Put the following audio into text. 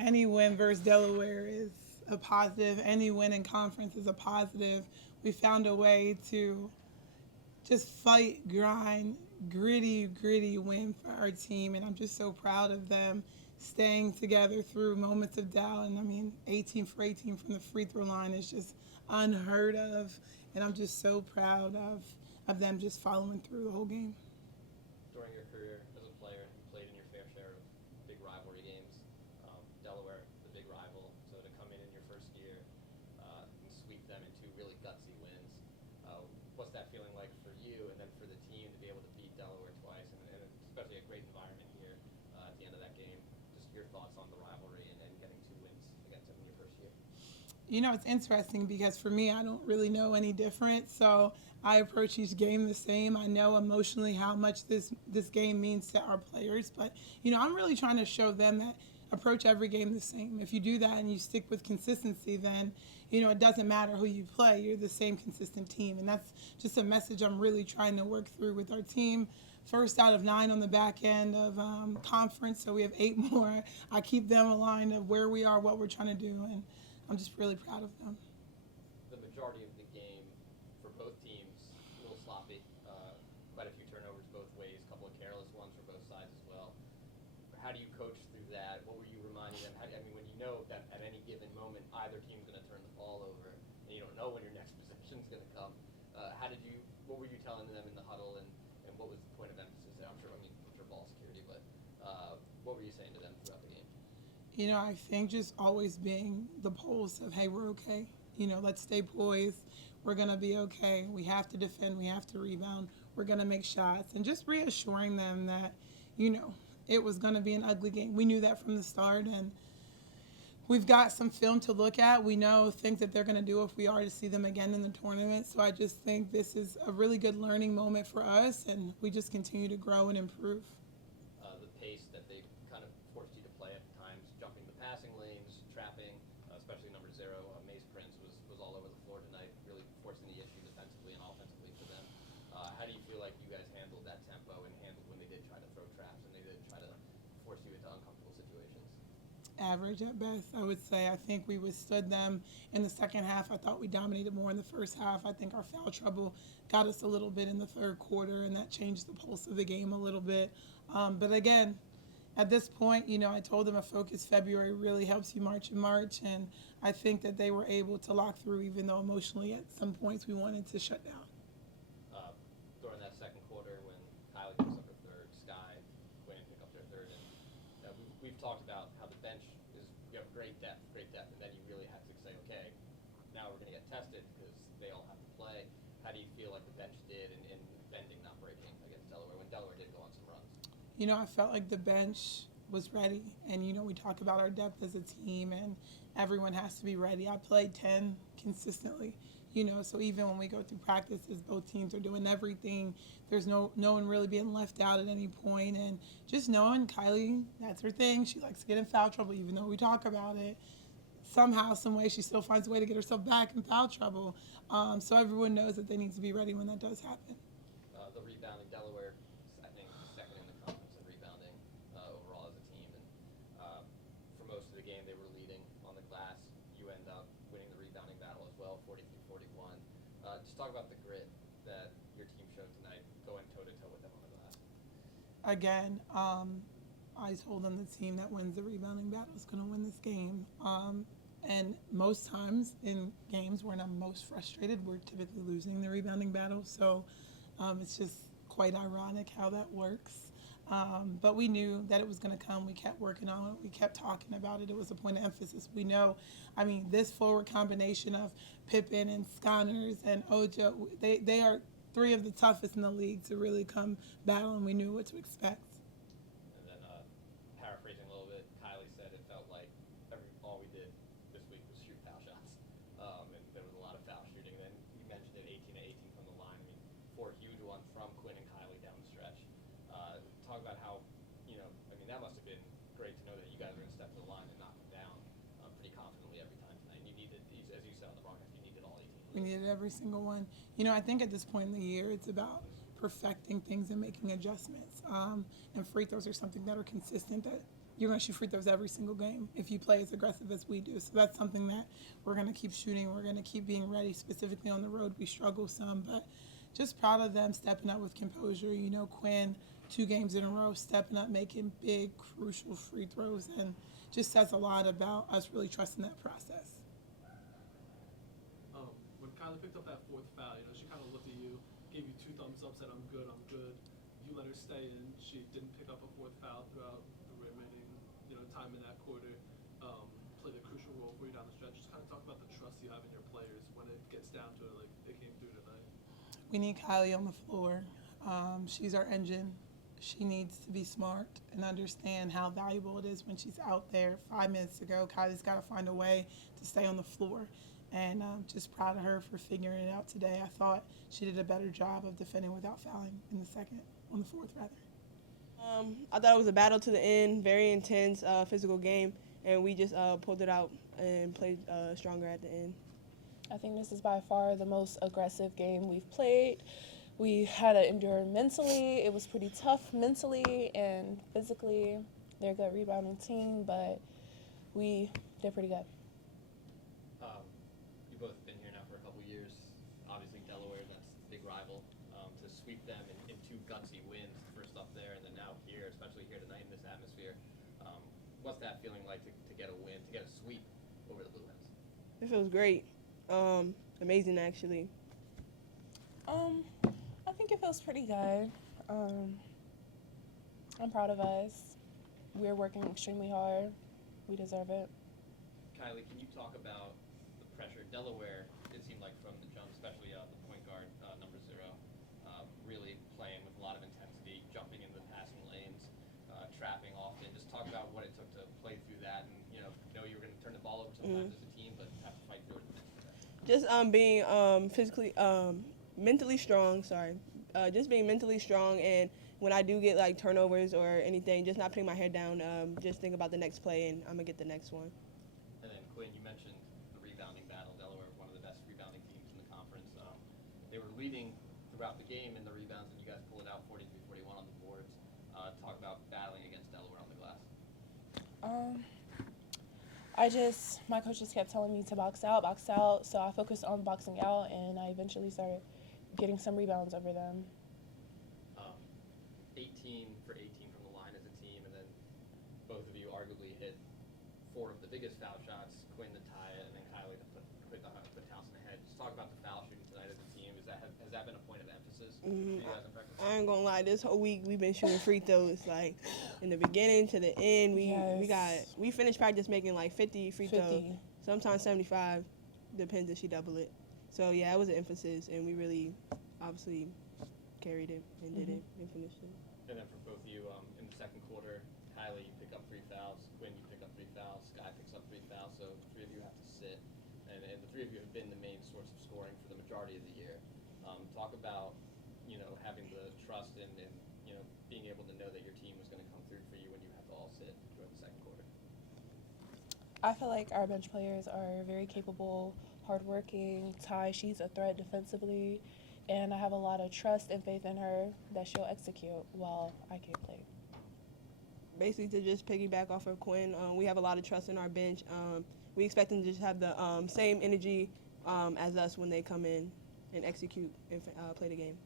Any win versus Delaware is a positive. Any win in conference is a positive. We found a way to just fight, grind, gritty win for our team, and I'm just so proud of them staying together through moments of doubt. And I mean, 18 for 18 from the free throw line is just unheard of, and I'm just so proud of them just following through the whole game. During your career as a player, you played in your fair share of big rivalry games. Delaware, the big rival, so to come in your first year and sweep them in two really gutsy wins. What's that feeling like for you and then for the team to be able to beat Delaware twice, and especially a great environment here at the end of that game? Just your thoughts on the rivalry and getting two wins against them in your first year. You know, it's interesting because for me, I don't really know any different. So I approach each game the same. I know emotionally how much this game means to our players, but I'm really trying to show them that approach every game the same. If you do that and you stick with consistency, then it doesn't matter who you play. You're the same consistent team, and that's just a message I'm really trying to work through with our team. First out of 9 on the back end of conference, so we have 8 more. I keep them aligned of where we are, what we're trying to do, and I'm just really proud of them. The majority of the game for both teams, a little sloppy. Quite a few turnovers both ways, a couple of careless ones for both sides as well. How do you coach through that? What were you reminding them? When you know that at any given moment either team's going to turn the ball over, and you don't know when your next possession's going to come. What were you telling them in the huddle, and what was the point of emphasis there? I'm sure ball security, but what were you saying to them throughout the game? I think just always being the pulse of, hey, we're okay. Let's stay poised. We're going to be okay. We have to defend. We have to rebound. We're going to make shots. And just reassuring them that, it was going to be an ugly game. We knew that from the start, and we've got some film to look at. We know things that they're going to do if we are to see them again in the tournament. So I just think this is a really good learning moment for us, and we just continue to grow and improve. The pace that they kind of forced you to play at times, jumping the passing lanes, trapping, especially number 0, Mace Prince was all over the floor tonight, really forcing the issue defensively and offensively for them. How do you feel like you guys handled that tempo and handled when they did try to throw traps and they did try to force you into uncomfortable situations? Average at best, I would say. I think we withstood them in the second half. I thought we dominated more in the first half. I think our foul trouble got us a little bit in the third quarter, and that changed the pulse of the game a little bit. But again, at this point, I told them a focused February really helps you March and March, and I think that they were able to lock through, even though emotionally at some points we wanted to shut down. During that second quarter, when Kylie picks up her third, Sky, Quinn pick up their third, and we've talked about how the bench is, you have great depth, and then you really have to say, okay, now we're going to get tested because they all have to play. How do you feel like the bench did in bending, not breaking against Delaware when Delaware did go on some runs? I felt like the bench was ready, and we talk about our depth as a team, and everyone has to be ready. I played 10 consistently, so even when we go through practices, both teams are doing everything. There's no one really being left out at any point, and just knowing Kylie, that's her thing. She likes to get in foul trouble, even though we talk about it. Somehow, some way, she still finds a way to get herself back in foul trouble. So everyone knows that they need to be ready when that does happen. The rebounding, Delaware, I think, second in the conference in rebounding overall as a team. And for most of the game, they were leading on the glass. You end up winning the rebounding battle as well, 43-41. Just talk about the grit that your team showed tonight, going toe-to-toe with them on the glass. Again, I told them the team that wins the rebounding battle is going to win this game. And most times in games when I'm most frustrated, we're typically losing the rebounding battle. So it's just quite ironic how that works. But we knew that it was going to come. We kept working on it. We kept talking about it. It was a point of emphasis. We know, this forward combination of Pippen and Sconners and Ojo, they are 3 of the toughest in the league to really come battle, and we knew what to expect. And then paraphrasing a little bit, Kylie said it felt like all we did this week was shoot foul shots. And there was a lot of foul shooting. Then you mentioned it, 18-18 from the line. 4 huge ones from Quinn and Kylie down the stretch. Talk about how, that must have been great to know that you guys are going to step to the line and knock them down pretty confidently every time tonight. You needed, as you said on the broadcast, you needed all 18. We needed every single one. I think at this point in the year, it's about perfecting things and making adjustments. And free throws are something that are consistent that you're going to shoot free throws every single game if you play as aggressive as we do. So that's something that we're going to keep shooting. We're going to keep being ready. Specifically on the road, we struggle some, but just proud of them stepping up with composure. You know, Quinn, 2 games in a row, stepping up, making big, crucial free throws, and just says a lot about us really trusting that process. When Kylie picked up that 4th foul, she kind of looked at you, gave you 2 thumbs up, said, I'm good. You let her stay in. She didn't pick up a 4th foul throughout the remaining, time in that quarter. Played a crucial role for you down the stretch. Just kind of talk about the trust you have in your players when it gets down to it, like they came through tonight. We need Kylie on the floor. She's our engine. She needs to be smart and understand how valuable it is when she's out there. 5 minutes ago, Kylie's got to find a way to stay on the floor. And just proud of her for figuring it out today. I thought she did a better job of defending without fouling on the fourth rather. I thought it was a battle to the end, very intense physical game, and we just pulled it out and played stronger at the end. I think this is by far the most aggressive game we've played. We had to endure mentally. It was pretty tough mentally and physically. They're a good rebounding team, but we did pretty good. You both been here now for a couple years. Obviously, Delaware, that's a big rival. To sweep them in 2 gutsy wins, first up there and then now here, especially here tonight in this atmosphere. What's that feeling like to get a win, to get a sweep over the Blue Hens? It feels great. Amazing, actually. I think it feels pretty good. I'm proud of us. We're working extremely hard. We deserve it. Kylie, can you talk about the pressure? Delaware, it seemed like from the jump, especially the point guard, number 0, really playing with a lot of intensity, jumping into the passing lanes, trapping often. Just talk about what it took to play through that and, know you were going to turn the ball over sometimes as a team, but have to fight through it. Just being physically, mentally strong, just being mentally strong, and when I do get like turnovers or anything, just not putting my head down, just think about the next play and I'm going to get the next one. And then, Quinn, you mentioned the rebounding battle. Delaware, one of the best rebounding teams in the conference. They were leading throughout the game in the rebounds, and you guys pulled it out 43-41 on the boards. Talk about battling against Delaware on the glass. My coach just kept telling me to box out, so I focused on boxing out, and I eventually started getting some rebounds over them. 18 for 18 from the line as a team, and then both of you arguably hit 4 of the biggest foul shots, Quinn to tie it, and then Kylie to put Towson ahead. Just talk about the foul shooting tonight as a team. Has that been a point of emphasis for you guys in practice? I ain't gonna lie, this whole week we've been shooting free throws, like in the beginning to the end. We finished practice making like 50 free throws, sometimes 75, depends if she double it. So yeah, it was an emphasis, and we really obviously carried it and did it and finished it. And then for both of you, in the second quarter, Kylie, you pick up 3 fouls. Quinn, you pick up 3 fouls. Sky picks up 3 fouls. So 3 of you have to sit, and the 3 of you have been the main source of scoring for the majority of the year. Talk about having the trust and being able to know that your team was going to come through for you when you have to all sit during the second quarter. I feel like our bench players are very capable, hardworking. Ty, she's a threat defensively, and I have a lot of trust and faith in her that she'll execute while I can't play. Basically, to just piggyback off of Quinn, we have a lot of trust in our bench. We expect them to just have the same energy as us when they come in and execute and play the game.